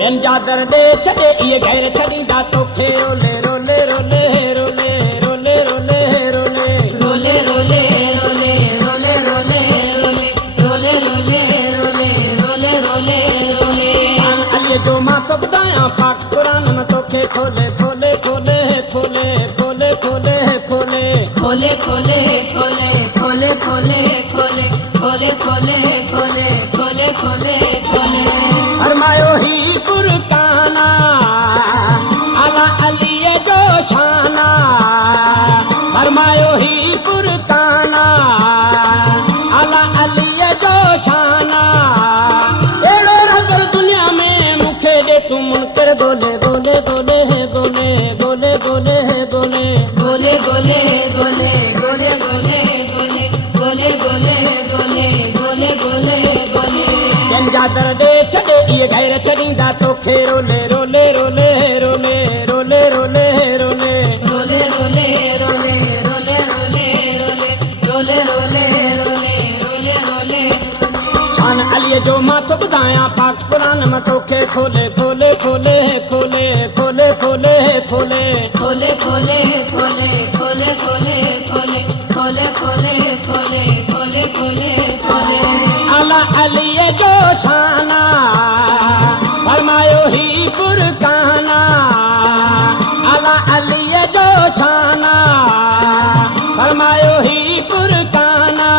ॿियनि जा दर ॾे छॾे इहे गैर छॾींदा तोखे रोले रोले रोले रोले रोले रोले रोले रोले रोले रोले रोले रोले रोले रोले रोले रोले रोले रोले अलीअ जो मां तो ॿुधायां पाक क़ुरान में तोखे खोले खोले खोले खोले खोले खोले खोले खोले खोले खोले खोले खोले खोले खोले खोले खोले खोले खोले खोले फरमायो ही फुरकाना अला अलीअ जो शाना फरमायो ही फुरकाना अला अलीअ जो शाना अहिड़ो रगड़ दुनिया में मूंखे ॾे तूं मुनकर गोले गोले गोले गोले गोले गोले गोले गोले गोले गोले गोले गोले गोले गोले गोले गोले गोले गोले ॿियनि जा दर ॾे छॾे इहे गैर छॾींदा तोखे रोले रोले रोले रोले रोले रोले रोले रोले रोले रोले रोले रोले रोले रोले रोले रोले रोले शान अलीअ जो मां तो ॿुधायां पाक क़ुरान में तोखे खोले खोले खोले खोले खोले खोले खोले खोले खोले खोले खोले खोले खोले खोले खोले खोले खोले खोले खोले अला अलीअ जो शाना फरमायो ही फुरकाना अला अलीअ जो शाना फरमायो ही फुरकाना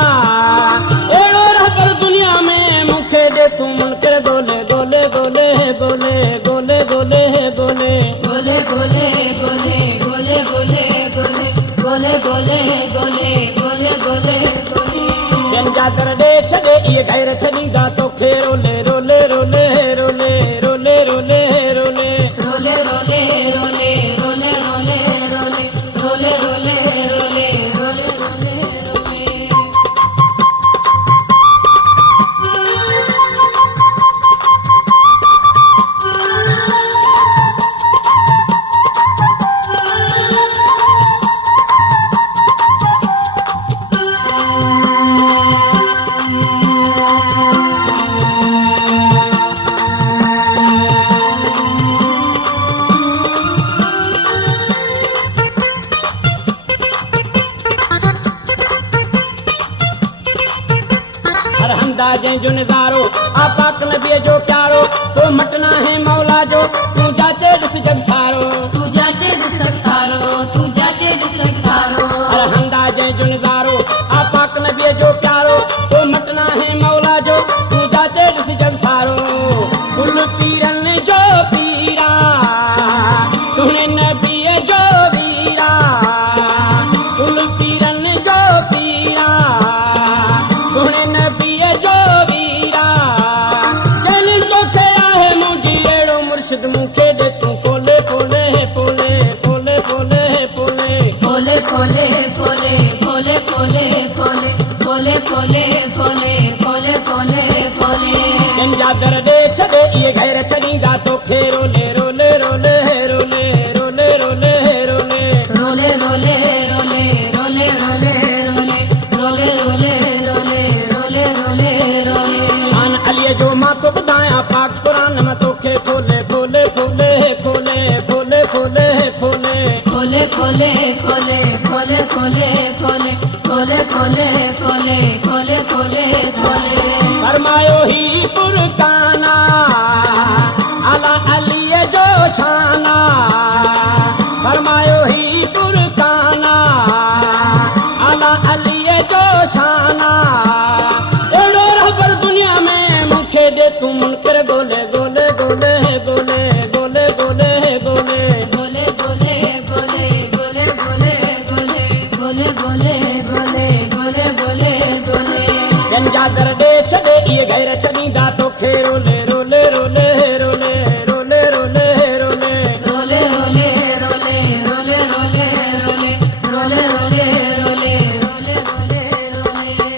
अहिड़ो रगड़ दुनिया में मूंखे ॾे तूं मुनकर गोले गोले गोले गोले गोले गोले गोले गोले गोले गोले गोले गोले गोले गोले गोले गोले गोले गोले गोले ॿियनि जा दर ॾे छॾे इहे गैर छॾींदा तोखे रोले रोले रोले रोले रोले रोले रोले रोले रोले रोले रोले रोले रोले रोले रोले रोले रोले रोले रोले हर हंदा जंहिंजो नज़ारो आ पाक नबीअ जो प्यारो तो मटना है मौला जो तूं जाचे ॾिस जग सारो तू जाचे दिसतारो तू जाचे दिसतारो हर हंदा जंहिंजो नज़ारो आ पाक नबीअ जो प्यारो तो मटना है मौला जो तूं जाचे ॾिस जग सारो कुल पीरनि जो पीरा तुहिं नबीअ जो वीरा कुल पीरनि जो पीरा तुहिं नबीअ जो वीरा चली तोखे आहे मुंहिंजी अहिड़ो मुर्शिद मूंखे ॾे तूं खोले खोले खोले खोले खोले खोले खोले खोले खोले खोले खोले खोले खोले खोले खोले खोले खोले खोले ॿियनि जा दर ॾे छॾे इहे गैर छॾींदा तोखे रोले रोले रोले रोले रोले रोले रोले रोले रोले रोले रोले रोले रोले रोले रोले रोले रोले रोले शान अलीअ जो मां तो ॿुधायां पाक क़ुरान में तोखे खोले खोले खोले खोले खोले खोले खोले खोले खोले खोले खोले खोले खोले खोले खोले खोले खोले खोले खोले फरमायो ही फुरकाना अला अलीअ जो शाना फरमायो ही फुरकाना अला अलीअ जो शाना अहिड़ो रहबर दुनिया में मूंखे ॾे तूं मुनकर गोले गोले गोले गोले गोले गोले गोले गोले गोले गोले गोले गोले गोले गोले गोले गोले गोले गोले गोले ॿियनि जा दर ॾे छॾे इहे गैर छॾींदा तोखे रोले रोले रोले रोले रोले रोले रोले रोले रोले रोले रोले रोले रोले रोले रोले रोले रोले रोले रोले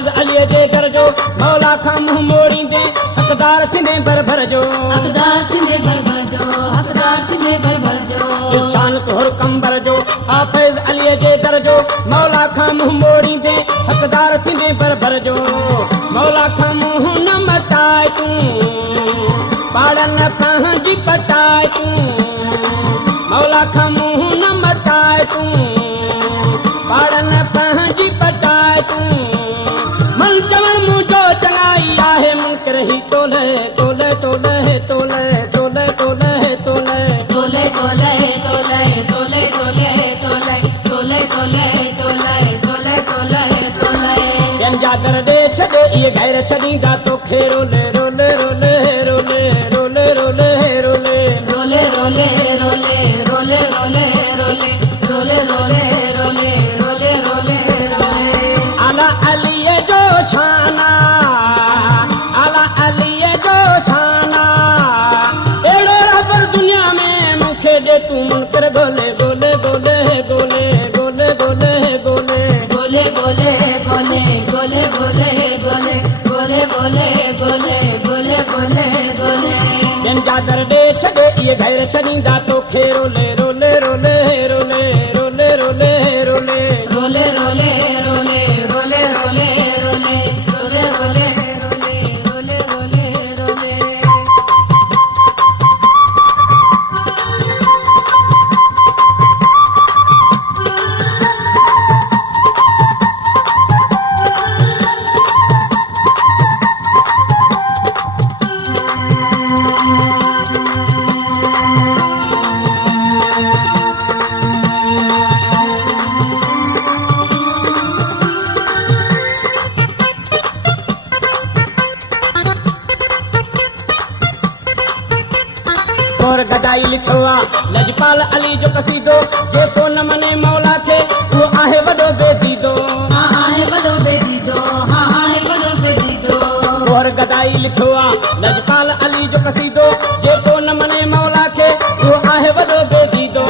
हाफ़िज़ अलीअ जे दर जो मौला खां मुंहुं मोड़ींदे हक़दार थींदे भर भर जो हक़दार थींदे भर भर जो हक़दार थींदे भर भर जो शान तुहर कंबर जो हाफ़िज़ अलीअ जे दर जो मौला खां मुंहुं मोड़ींदे हक़दार थींदे भर भर जो मौला खां मुंहुं न मटाए तूं पाड़न पंहिंजी पटाए तूं मौला खां मुंहुं न मटाए तूं पाड़न पंहिंजी पटाए तूं मन चवण मुंहिंजो चङाई आहे मुनकर ही तोले तोले तोले तोले तोले तोले तोले तोले तोले तोले तोले तोले तोले तोले तोले तोले तोले तोले तोले ॿियनि जा दर ॾे छॾे इहे गैर छॾींदा तोखे रोले रोले रोले रोले रोले रोले रोले रोले रोले रोले रोले रोले रोले रोले रोले रोले रोले रोले रोले आला अलीअ जो शाना आला अलीअ जो शाना अहिड़ो रबर दुनिया में मूंखे ॾे तूं मुनकर ॻोल्हे ॻोल्हे ॻोल्हे ॻोल्हे ॻोल्हे ॻोल्हे ॻोल्हे गोले गोले गोले गोले गोले गोले गोले गोले गोले गोले गोले ॿियनि जा दर ॾे छॾे इहे गैर छॾींदा तोखे रोले रोले रोले रोले रोले रोले रोले रोले रोले रोले रोले रोले रोले रोले रोले रोले रोले रोले रोले और गदाई लिखियो आहे लजपाल अली जो कसीदो जेको न मने मौला खे उहो आहे वॾो बेदीदो हाँ आहे वॾो बेदीदो हाँ आहे वॾो बेदीदो और गदाई लिखियो आहे लजपाल अली जो कसीदो जेको न मने मौला खे उहो आहे वॾो बेदीदो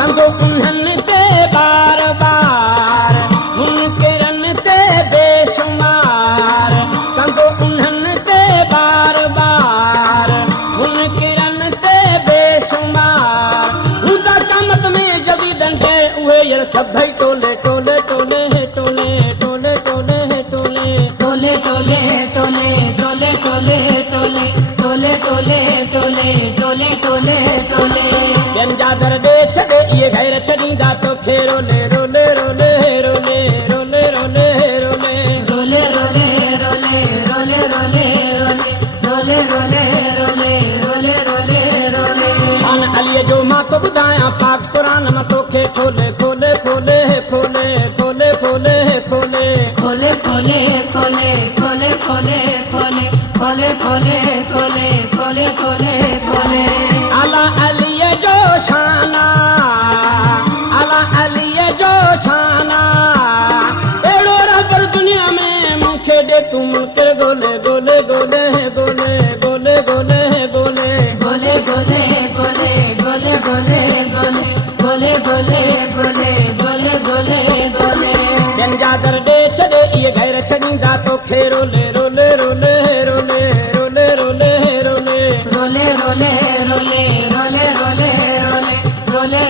कंदो उन्हनि ते बार बार मुनकिरनि ते बेशुमार कंदो उन्हनि ते बार बार मुनकिरनि ते बेशुमार हूंदा क़यामत में जल्दी डंडे उहे यार सभई टोले टोले टोले टोले टोले टोले टोले टोले टोले टोले टोले टोले टोले टोले टोले टोले टोले टोले ॿियनि जा दर ॾे छॾे इहे गैर छॾींदा तोखे रोले रोले रोले रोले रोले रोले रोले रोले रोले रोले रोले रोले रोले रोले रोले रोले रोले रोले शान अलीअ जो मां तो ॿुधायां पाक क़ुरान मां तोखे खोले खोले खोले खोले खोले खोले खोले खोले खोले खोले खोले खोले खोले खोले खोले खोले खोले खोले खोले आला अलीअ जो शाना आला अलीअ जो शाना अहिड़ो रबर दुनिया में मूंखे ॾे तूं मुनकर ॻोल्हे ॻोल्हे ॻोल्हे ॻोल्हे ॻोल्हे ॻोल्हे ॻोल्हे गोले गोले गोले गोले गोले गोले गोले गोले गोले गोले गोले ॿियनि जा दर ॾे छॾे इहे गैर छॾींदा तोखे रोले रोले रोले रोले रोले रोले रोले रोले रोले रोले रोले रोले रोले रोले